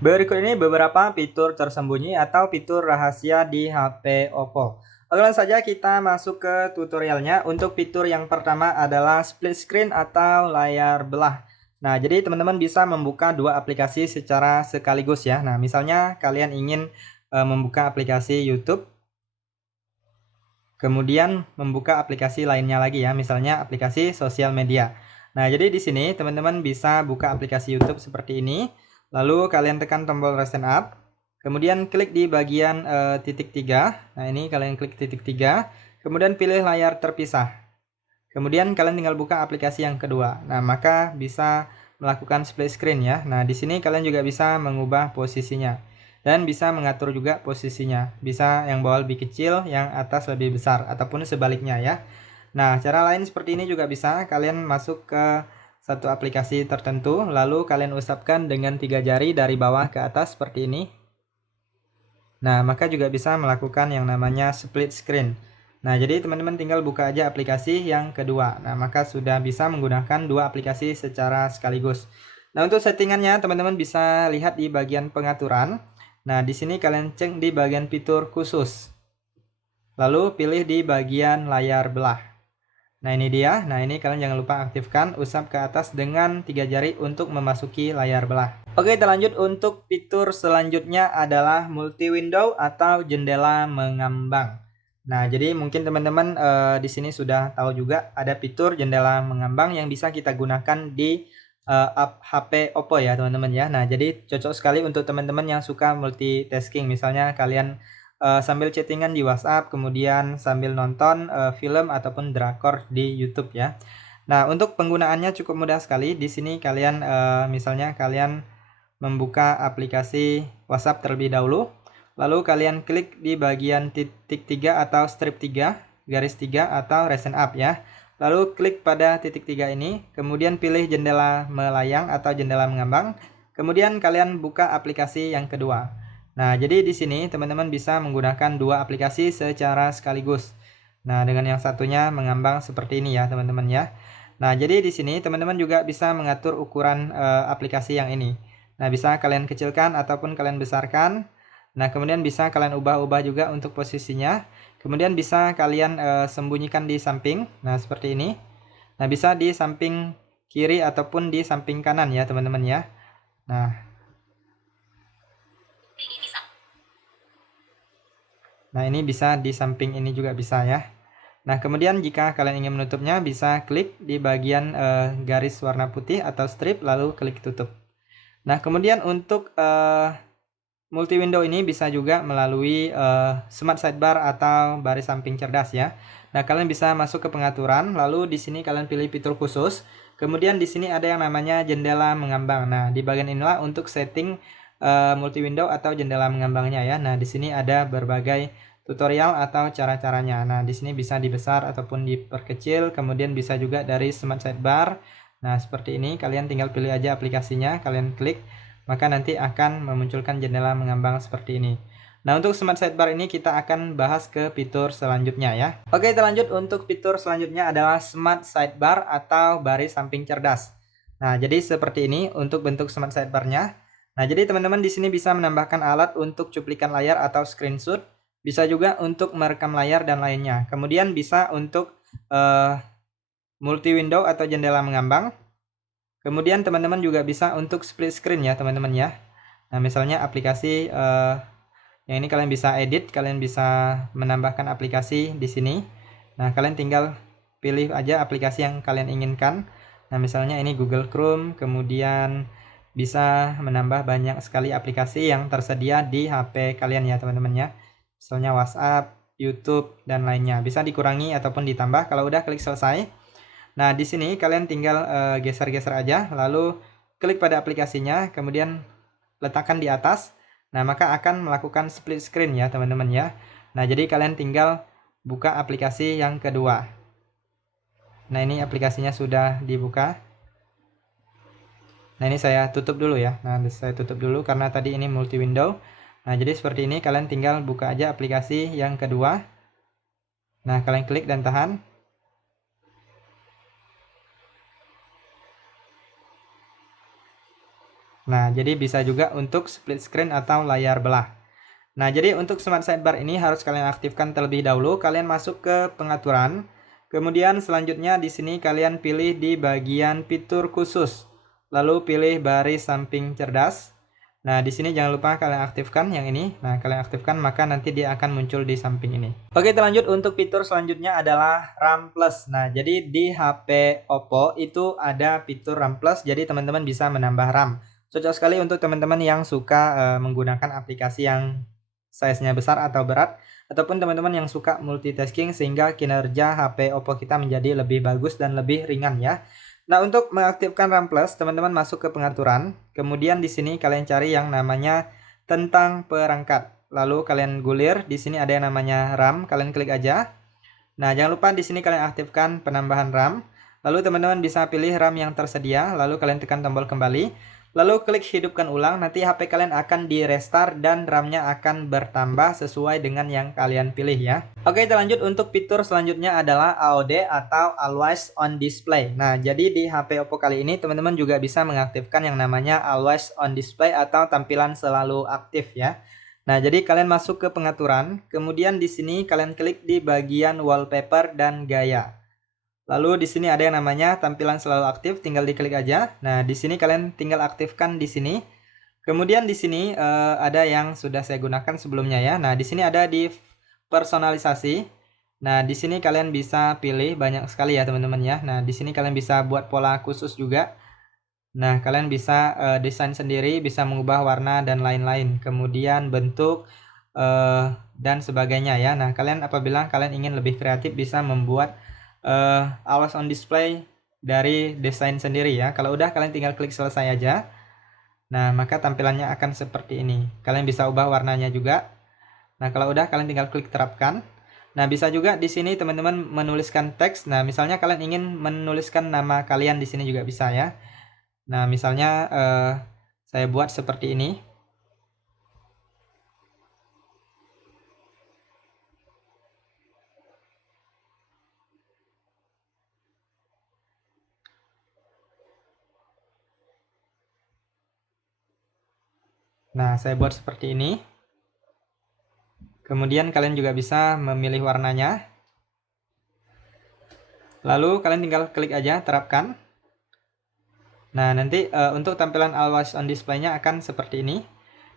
Berikut ini beberapa fitur tersembunyi atau fitur rahasia di HP Oppo. Langsung saja kita masuk ke tutorialnya. Untuk fitur yang pertama adalah split screen atau layar belah. Nah, jadi teman-teman bisa membuka dua aplikasi secara sekaligus ya. Nah, misalnya kalian ingin membuka aplikasi YouTube, kemudian membuka aplikasi lainnya lagi ya, misalnya aplikasi sosial media. Nah, jadi di sini teman-teman bisa buka aplikasi YouTube seperti ini. Lalu kalian tekan tombol recent up. Kemudian klik di bagian titik 3. Nah, ini kalian klik titik 3. Kemudian pilih layar terpisah. Kemudian kalian tinggal buka aplikasi yang kedua. Nah, maka bisa melakukan split screen ya. Nah, di sini kalian juga bisa mengubah posisinya dan bisa mengatur juga posisinya. Bisa yang bawah lebih kecil, yang atas lebih besar ataupun sebaliknya ya. Nah, cara lain seperti ini juga bisa. Kalian masuk ke satu aplikasi tertentu, lalu kalian usapkan dengan 3 jari dari bawah ke atas seperti ini. Nah, maka juga bisa melakukan yang namanya split screen. Nah, jadi teman-teman tinggal buka aja aplikasi yang kedua. Nah, maka sudah bisa menggunakan dua aplikasi secara sekaligus. Nah, untuk settingannya teman-teman bisa lihat di bagian pengaturan. Nah, di sini kalian cek di bagian fitur khusus. Lalu pilih di bagian layar belah. Nah, ini dia. Nah, ini kalian jangan lupa aktifkan usap ke atas dengan 3 jari untuk memasuki layar belah. Oke, kita lanjut. Untuk fitur selanjutnya adalah multi window atau jendela mengambang. Nah, jadi mungkin teman-teman di sini sudah tahu juga ada fitur jendela mengambang yang bisa kita gunakan di HP Oppo ya, teman-teman ya. Nah, jadi cocok sekali untuk teman-teman yang suka multitasking. Misalnya kalian sambil chattingan di WhatsApp, kemudian sambil nonton film ataupun drakor di YouTube ya. Nah, untuk penggunaannya cukup mudah sekali. Di sini kalian misalnya kalian membuka aplikasi WhatsApp terlebih dahulu, lalu kalian klik di bagian titik 3 atau strip 3, garis 3 atau recent up ya. Lalu klik pada titik 3 ini, kemudian pilih jendela melayang atau jendela mengambang, kemudian kalian buka aplikasi yang kedua. Nah, jadi di sini teman-teman bisa menggunakan dua aplikasi secara sekaligus. Nah, dengan yang satunya mengambang seperti ini ya, teman-teman ya. Nah, jadi di sini teman-teman juga bisa mengatur ukuran aplikasi yang ini. Nah, bisa kalian kecilkan ataupun kalian besarkan. Nah, kemudian bisa kalian ubah-ubah juga untuk posisinya. Kemudian bisa kalian sembunyikan di samping. Nah, seperti ini. Nah, bisa di samping kiri ataupun di samping kanan ya, teman-teman ya. Nah, ini bisa di samping ini juga bisa ya. Nah, kemudian jika kalian ingin menutupnya, bisa klik di bagian garis warna putih atau strip, lalu klik tutup. Nah, kemudian untuk multi window ini bisa juga melalui smart sidebar atau baris samping cerdas ya. Nah, kalian bisa masuk ke pengaturan, lalu di sini kalian pilih fitur khusus. Kemudian di sini ada yang namanya jendela mengambang. Nah, di bagian inilah untuk setting multi window atau jendela mengambangnya ya. Nah, di sini ada berbagai tutorial atau cara-caranya. Nah, di sini bisa dibesar ataupun diperkecil, kemudian bisa juga dari smart sidebar. Nah, seperti ini kalian tinggal pilih aja aplikasinya, kalian klik, maka nanti akan memunculkan jendela mengambang seperti ini. Nah, untuk smart sidebar ini kita akan bahas ke fitur selanjutnya ya. Oke, kita lanjut. Untuk fitur selanjutnya adalah smart sidebar atau baris samping cerdas. Nah, jadi seperti ini untuk bentuk smart sidebarnya. Nah, jadi teman-teman di sini bisa menambahkan alat untuk cuplikan layar atau screenshot, bisa juga untuk merekam layar dan lainnya. Kemudian bisa untuk multi window atau jendela mengambang. Kemudian teman-teman juga bisa untuk split screen ya, teman-teman ya. Nah, misalnya aplikasi yang ini kalian bisa edit, kalian bisa menambahkan aplikasi di sini. Nah, kalian tinggal pilih aja aplikasi yang kalian inginkan. Nah, misalnya ini Google Chrome, kemudian bisa menambah banyak sekali aplikasi yang tersedia di HP kalian ya, teman-teman ya. Misalnya WhatsApp, YouTube, dan lainnya. Bisa dikurangi ataupun ditambah. Kalau udah klik selesai. Nah, di sini kalian tinggal geser-geser aja, lalu klik pada aplikasinya, kemudian letakkan di atas. Nah, maka akan melakukan split screen ya, teman-teman ya. Nah, jadi kalian tinggal buka aplikasi yang kedua. Nah, ini aplikasinya sudah dibuka. Nah, ini saya tutup dulu ya. Nah, saya tutup dulu karena tadi ini multi window. Nah, jadi seperti ini kalian tinggal buka aja aplikasi yang kedua. Nah, kalian klik dan tahan. Nah, jadi bisa juga untuk split screen atau layar belah. Nah, jadi untuk smart sidebar ini harus kalian aktifkan terlebih dahulu. Kalian masuk ke pengaturan. Kemudian selanjutnya di sini kalian pilih di bagian fitur khusus. Lalu pilih baris samping cerdas. Nah, di sini jangan lupa kalian aktifkan yang ini. Nah, kalian aktifkan maka nanti dia akan muncul di samping ini. Oke, terlanjut untuk fitur selanjutnya adalah RAM Plus. Nah, jadi di HP Oppo itu ada fitur RAM Plus. Jadi teman-teman bisa menambah RAM. Cocok sekali untuk teman-teman yang suka menggunakan aplikasi yang size-nya besar atau berat, ataupun teman-teman yang suka multitasking sehingga kinerja HP Oppo kita menjadi lebih bagus dan lebih ringan ya. Nah, untuk mengaktifkan RAM Plus, teman-teman masuk ke pengaturan. Kemudian di sini kalian cari yang namanya tentang perangkat. Lalu kalian gulir, di sini ada yang namanya RAM, kalian klik aja. Nah, jangan lupa di sini kalian aktifkan penambahan RAM. Lalu teman-teman bisa pilih RAM yang tersedia, lalu kalian tekan tombol kembali. Lalu klik hidupkan ulang, nanti HP kalian akan di restart dan RAM-nya akan bertambah sesuai dengan yang kalian pilih ya. Oke, kita lanjut untuk fitur selanjutnya adalah AOD atau Always On Display. Nah, jadi di HP Oppo kali ini teman-teman juga bisa mengaktifkan yang namanya Always On Display atau tampilan selalu aktif ya. Nah, jadi kalian masuk ke pengaturan, kemudian di sini kalian klik di bagian wallpaper dan gaya. Lalu di sini ada yang namanya tampilan selalu aktif, tinggal diklik aja. Nah, di sini kalian tinggal aktifkan di sini. Kemudian di sini ada yang sudah saya gunakan sebelumnya ya. Nah, di sini ada di personalisasi. Nah, di sini kalian bisa pilih banyak sekali ya teman-teman ya. Nah, di sini kalian bisa buat pola khusus juga. Nah, kalian bisa desain sendiri, bisa mengubah warna dan lain-lain. Kemudian bentuk dan sebagainya ya. Nah, kalian apabila kalian ingin lebih kreatif bisa membuat always on display dari desain sendiri ya. Kalau udah kalian tinggal klik selesai aja. Nah, maka tampilannya akan seperti ini. Kalian bisa ubah warnanya juga. Nah, kalau udah kalian tinggal klik terapkan. Nah, bisa juga di sini teman-teman menuliskan teks. Nah, misalnya kalian ingin menuliskan nama kalian di sini juga bisa ya. Nah, misalnya saya buat seperti ini. Nah, saya buat seperti ini. Kemudian kalian juga bisa memilih warnanya. Lalu kalian tinggal klik aja terapkan. Nah, nanti untuk tampilan always on display-nya akan seperti ini.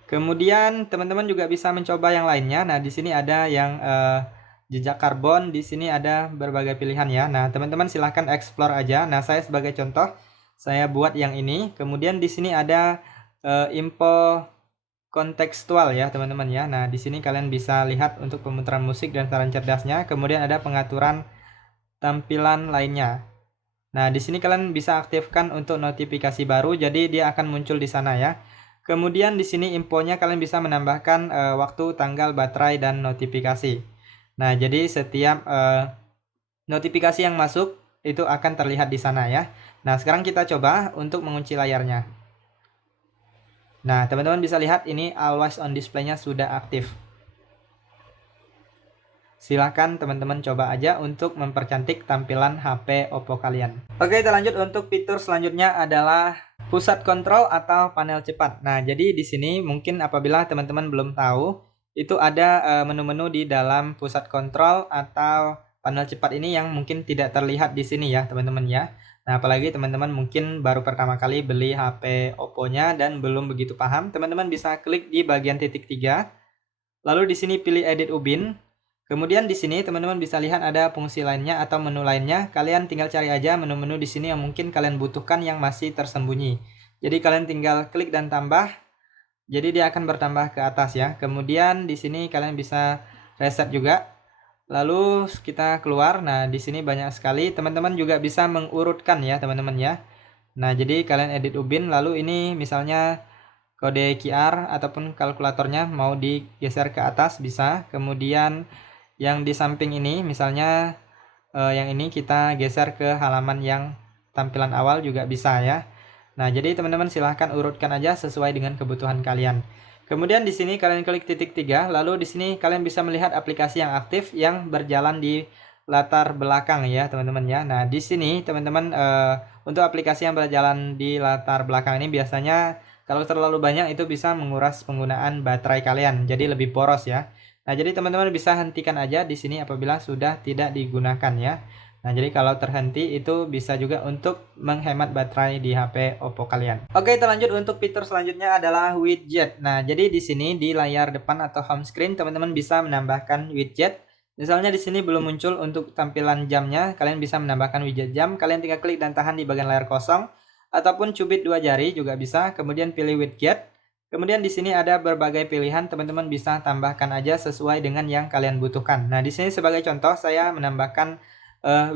Kemudian teman-teman juga bisa mencoba yang lainnya. Nah, di sini ada yang jejak karbon, di sini ada berbagai pilihan ya. Nah, teman-teman silahkan explore aja. Nah, saya sebagai contoh saya buat yang ini. Kemudian di sini ada info kontekstual ya teman-teman ya. Nah, di sini kalian bisa lihat untuk pemutaran musik dan saran cerdasnya. Kemudian ada pengaturan tampilan lainnya. Nah, di sini kalian bisa aktifkan untuk notifikasi baru, jadi dia akan muncul di sana ya. Kemudian di sini infonya kalian bisa menambahkan waktu, tanggal, baterai, dan notifikasi. Nah, jadi setiap notifikasi yang masuk itu akan terlihat di sana ya. Nah, sekarang kita coba untuk mengunci layarnya. Nah, teman-teman bisa lihat ini always on display-nya sudah aktif. Silahkan teman-teman coba aja untuk mempercantik tampilan HP Oppo kalian. Oke, kita lanjut untuk fitur selanjutnya adalah pusat kontrol atau panel cepat. Nah, jadi di sini mungkin apabila teman-teman belum tahu, itu ada menu-menu di dalam pusat kontrol atau panel cepat ini yang mungkin tidak terlihat di sini ya, teman-teman ya. Nah, apalagi teman-teman mungkin baru pertama kali beli HP Oppo-nya dan belum begitu paham, teman-teman bisa klik di bagian titik 3. Lalu di sini pilih edit ubin. Kemudian di sini teman-teman bisa lihat ada fungsi lainnya atau menu lainnya. Kalian tinggal cari aja menu-menu di sini yang mungkin kalian butuhkan yang masih tersembunyi. Jadi kalian tinggal klik dan tambah. Jadi dia akan bertambah ke atas ya. Kemudian di sini kalian bisa reset juga. Lalu kita keluar. Nah, di sini banyak sekali. Teman-teman juga bisa mengurutkan ya, teman-teman ya. Nah, jadi kalian edit ubin lalu ini misalnya kode QR ataupun kalkulatornya mau digeser ke atas bisa. Kemudian yang di samping ini misalnya yang ini kita geser ke halaman yang tampilan awal juga bisa ya. Nah, jadi teman-teman silahkan urutkan aja sesuai dengan kebutuhan kalian. Kemudian di sini kalian klik titik 3, lalu di sini kalian bisa melihat aplikasi yang aktif yang berjalan di latar belakang ya, teman-teman ya. Nah, di sini teman-teman untuk aplikasi yang berjalan di latar belakang ini biasanya Kalau terlalu banyak itu bisa menguras penggunaan baterai kalian, jadi lebih boros ya. Nah, jadi teman-teman bisa hentikan aja di sini apabila sudah tidak digunakan ya. Nah, jadi kalau terhenti itu bisa juga untuk menghemat baterai di HP Oppo kalian. Oke, kita lanjut untuk fitur selanjutnya adalah widget. Nah, jadi di sini di layar depan atau home screen teman-teman bisa menambahkan widget. Misalnya di sini belum muncul untuk tampilan jamnya, kalian bisa menambahkan widget jam. Kalian tinggal klik dan tahan di bagian layar kosong ataupun cubit 2 jari juga bisa. Kemudian pilih widget. Kemudian di sini ada berbagai pilihan, teman-teman bisa tambahkan aja sesuai dengan yang kalian butuhkan. Nah, di sini sebagai contoh saya menambahkan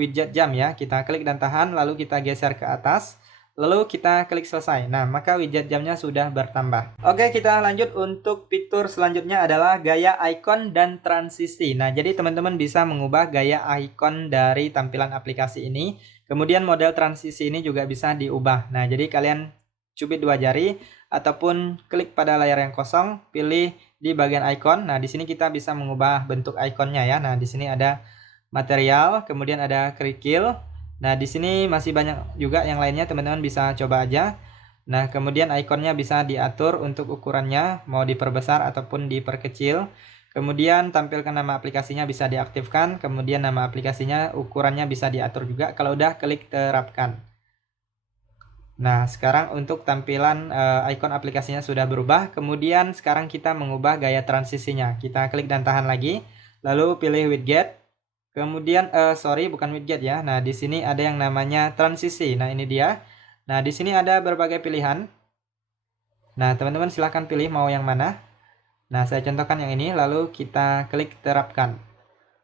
widget jam ya. Kita klik dan tahan, lalu kita geser ke atas, lalu kita klik selesai. Nah, maka widget jamnya sudah bertambah. Oke, kita lanjut untuk fitur selanjutnya adalah gaya icon dan transisi. Nah, jadi teman-teman bisa mengubah gaya icon dari tampilan aplikasi ini. Kemudian model transisi ini juga bisa diubah. Nah, jadi kalian cubit 2 jari ataupun klik pada layar yang kosong, pilih di bagian icon. Nah, di sini kita bisa mengubah bentuk ikonnya ya. Nah, di sini ada material, kemudian ada kerikil. Nah, di sini masih banyak juga yang lainnya, teman-teman bisa coba aja. Nah, kemudian ikonnya bisa diatur untuk ukurannya, mau diperbesar ataupun diperkecil. Kemudian tampilkan nama aplikasinya bisa diaktifkan, kemudian nama aplikasinya ukurannya bisa diatur juga. Kalau udah klik terapkan. Nah, sekarang untuk tampilan icon aplikasinya sudah berubah. Kemudian sekarang kita mengubah gaya transisinya. Kita klik dan tahan lagi, lalu pilih widget. Kemudian sorry, bukan widget ya. Nah, di sini ada yang namanya transisi. Nah, ini dia. Nah, di sini ada berbagai pilihan. Nah, teman-teman silahkan pilih mau yang mana. Nah, saya contohkan yang ini, lalu kita klik terapkan.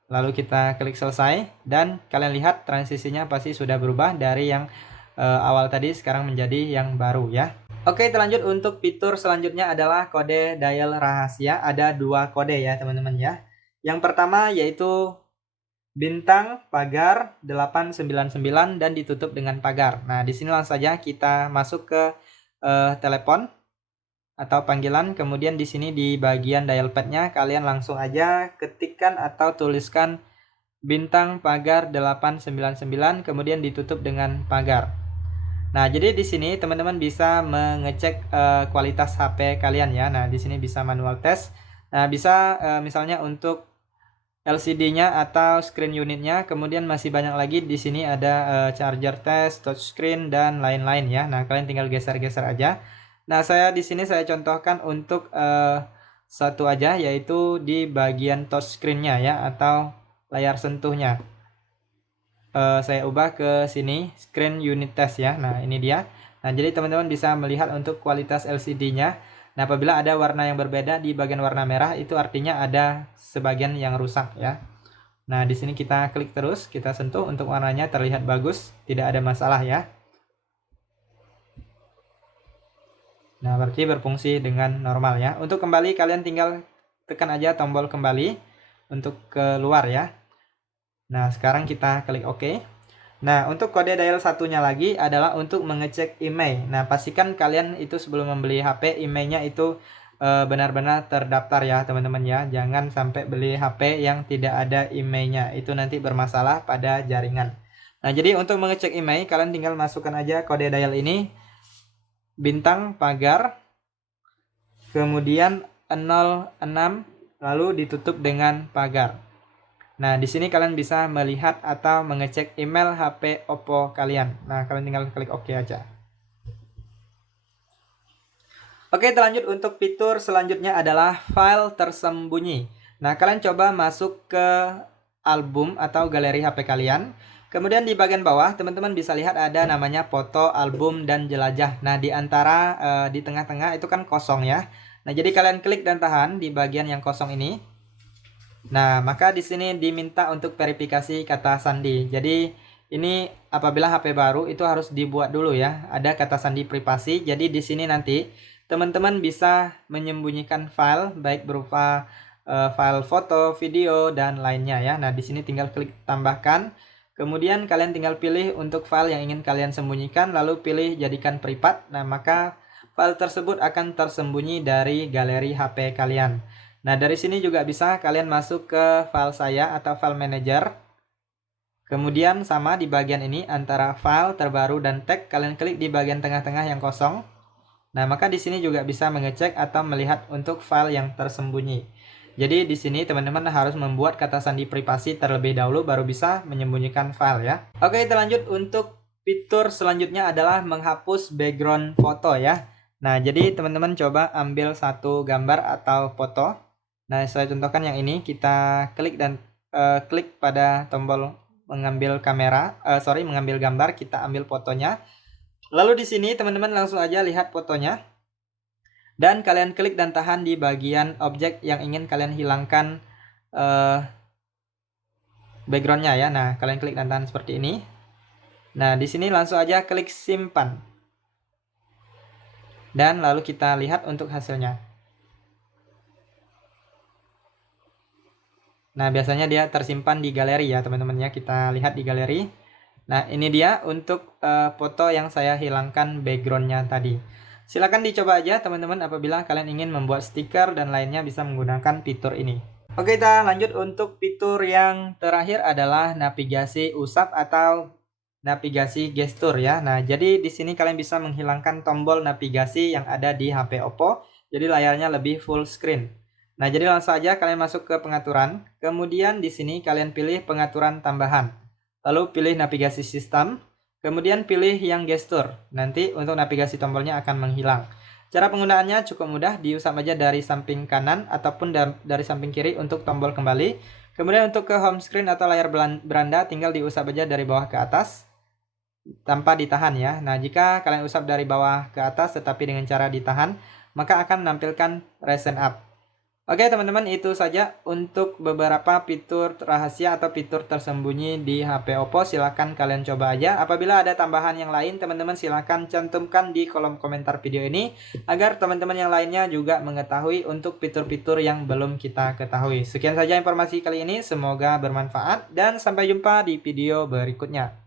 Lalu kita klik selesai, dan kalian lihat transisinya pasti sudah berubah dari yang awal tadi sekarang menjadi yang baru ya. Oke, terlanjut untuk fitur selanjutnya adalah kode dial rahasia. Ada 2 kode ya teman-teman ya. Yang pertama yaitu bintang pagar 899 dan ditutup dengan pagar. Nah, di sini langsung saja kita masuk ke telepon atau panggilan. Kemudian di sini di bagian dial pad-nya kalian langsung aja ketikkan atau tuliskan bintang pagar 899 kemudian ditutup dengan pagar. Nah, jadi di sini teman-teman bisa mengecek kualitas HP kalian ya. Nah, di sini bisa manual test. Nah, bisa misalnya untuk LCD-nya atau screen unitnya, kemudian masih banyak lagi di sini ada charger test, touchscreen dan lain-lain ya. Nah, kalian tinggal geser-geser aja. Nah, di sini saya contohkan untuk satu aja, yaitu di bagian touchscreen-nya ya atau layar sentuhnya. Saya ubah ke sini screen unit test ya. Nah, ini dia. Nah, jadi teman-teman bisa melihat untuk kualitas LCD-nya. Nah, apabila ada warna yang berbeda di bagian warna merah, itu artinya ada sebagian yang rusak ya. Nah, di sini kita klik terus, kita sentuh untuk warnanya terlihat bagus, tidak ada masalah ya. Nah, berarti berfungsi dengan normal ya. Untuk kembali kalian tinggal tekan aja tombol kembali untuk keluar ya. Nah, sekarang kita klik OK. Nah, untuk kode dial satunya lagi adalah untuk mengecek email. Nah, pastikan kalian itu sebelum membeli HP, emailnya itu benar-benar terdaftar ya teman-teman ya. Jangan sampai beli HP yang tidak ada emailnya. Itu nanti bermasalah pada jaringan. Nah, jadi untuk mengecek email, kalian tinggal masukkan aja kode dial ini. Bintang pagar, kemudian 06, lalu ditutup dengan pagar. Nah, di sini kalian bisa melihat atau mengecek email HP Oppo kalian. Nah, kalian tinggal klik OK aja. Oke, terlanjut untuk fitur selanjutnya adalah file tersembunyi. Nah, kalian coba masuk ke album atau galeri HP kalian. Kemudian di bagian bawah, teman-teman bisa lihat ada namanya foto, album, dan jelajah. Nah, di antara di tengah-tengah itu kan kosong ya. Nah, jadi kalian klik dan tahan di bagian yang kosong ini. Nah, maka di sini diminta untuk verifikasi kata sandi. Jadi ini apabila HP baru itu harus dibuat dulu ya. Ada kata sandi privasi. Jadi di sini nanti teman-teman bisa menyembunyikan file baik berupa file foto, video dan lainnya ya. Nah, di sini tinggal klik tambahkan. Kemudian kalian tinggal pilih untuk file yang ingin kalian sembunyikan, lalu pilih jadikan privat. Nah, maka file tersebut akan tersembunyi dari galeri HP kalian. Nah, dari sini juga bisa kalian masuk ke file saya atau file manager. Kemudian sama di bagian ini antara file terbaru dan tag, kalian klik di bagian tengah-tengah yang kosong. Nah, maka di sini juga bisa mengecek atau melihat untuk file yang tersembunyi. Jadi di sini teman-teman harus membuat kata sandi privasi terlebih dahulu baru bisa menyembunyikan file ya. Oke, kita lanjut untuk fitur selanjutnya adalah menghapus background foto ya. Nah, jadi teman-teman coba ambil satu gambar atau foto. Nah, saya contohkan yang ini, kita klik dan klik pada tombol mengambil mengambil gambar, kita ambil fotonya. Lalu di sini teman-teman langsung aja lihat fotonya. Dan kalian klik dan tahan di bagian objek yang ingin kalian hilangkan backgroundnya ya. Nah, kalian klik dan tahan seperti ini. Nah, di sini langsung aja klik simpan. Dan lalu kita lihat untuk hasilnya. Nah, biasanya dia tersimpan di galeri ya teman-teman ya. Kita lihat di galeri. Nah, ini dia untuk foto yang saya hilangkan backgroundnya tadi. Silakan dicoba aja teman-teman apabila kalian ingin membuat stiker dan lainnya bisa menggunakan fitur ini. Oke, kita lanjut untuk fitur yang terakhir adalah navigasi usap atau navigasi gestur ya. Nah, jadi di sini kalian bisa menghilangkan tombol navigasi yang ada di HP Oppo. Jadi layarnya lebih full screen. Nah, jadi langsung saja kalian masuk ke pengaturan. Kemudian di sini kalian pilih pengaturan tambahan. Lalu pilih navigasi sistem. Kemudian pilih yang gestur. Nanti untuk navigasi tombolnya akan menghilang. Cara penggunaannya cukup mudah, diusap aja dari samping kanan ataupun dari samping kiri untuk tombol kembali. Kemudian untuk ke home screen atau layar beranda tinggal diusap aja dari bawah ke atas tanpa ditahan ya. Nah, jika kalian usap dari bawah ke atas tetapi dengan cara ditahan, maka akan menampilkan recent up. Oke teman-teman, itu saja untuk beberapa fitur rahasia atau fitur tersembunyi di HP Oppo. Silahkan kalian coba aja. Apabila ada tambahan yang lain, teman-teman silahkan cantumkan di kolom komentar video ini agar teman-teman yang lainnya juga mengetahui untuk fitur-fitur yang belum kita ketahui. Sekian saja informasi kali ini, semoga bermanfaat dan sampai jumpa di video berikutnya.